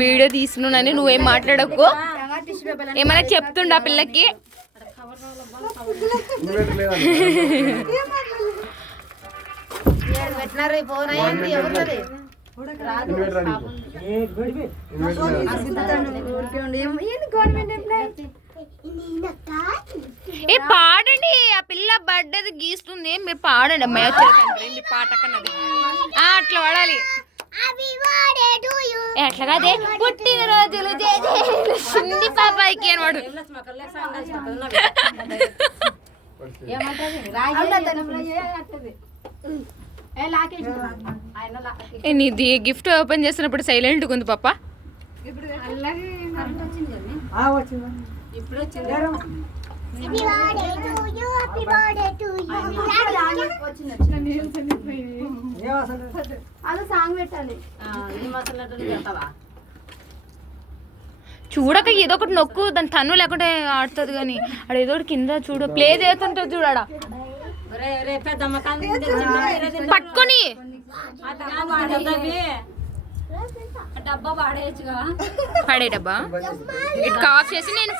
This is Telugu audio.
వీడియో తీసుకున్నానని నువ్వేం మాట్లాడకు. ఏమైనా చెప్తుండా పిల్లకి? ఏ పాడండి, ఆ పిల్ల బర్త్డే గీస్తుంది, మీరు పాడండి. అమ్మాయి వచ్చేది పాట కన్నది అట్లా పాడాలి. ఎట్లా కాదే పుట్టినరోజులు చిన్ని పాపాయికి అనవాడు. నీది గిఫ్ట్ ఓపెన్ చేస్తున్నప్పుడు సైలెంట్ ఉంది పాప. చూడక ఏదో ఒకటి నొక్కు, దాని తను లేకుంటే ఆడుతుంది. కానీ అక్కడ ఏదో ఒకటి కింద చూడు ప్లే చేస్తుంటుంది చూడడా పట్టుకొని డబ్బా పాడే డబ్బా ఇటు కాఫ్ చేసి నేను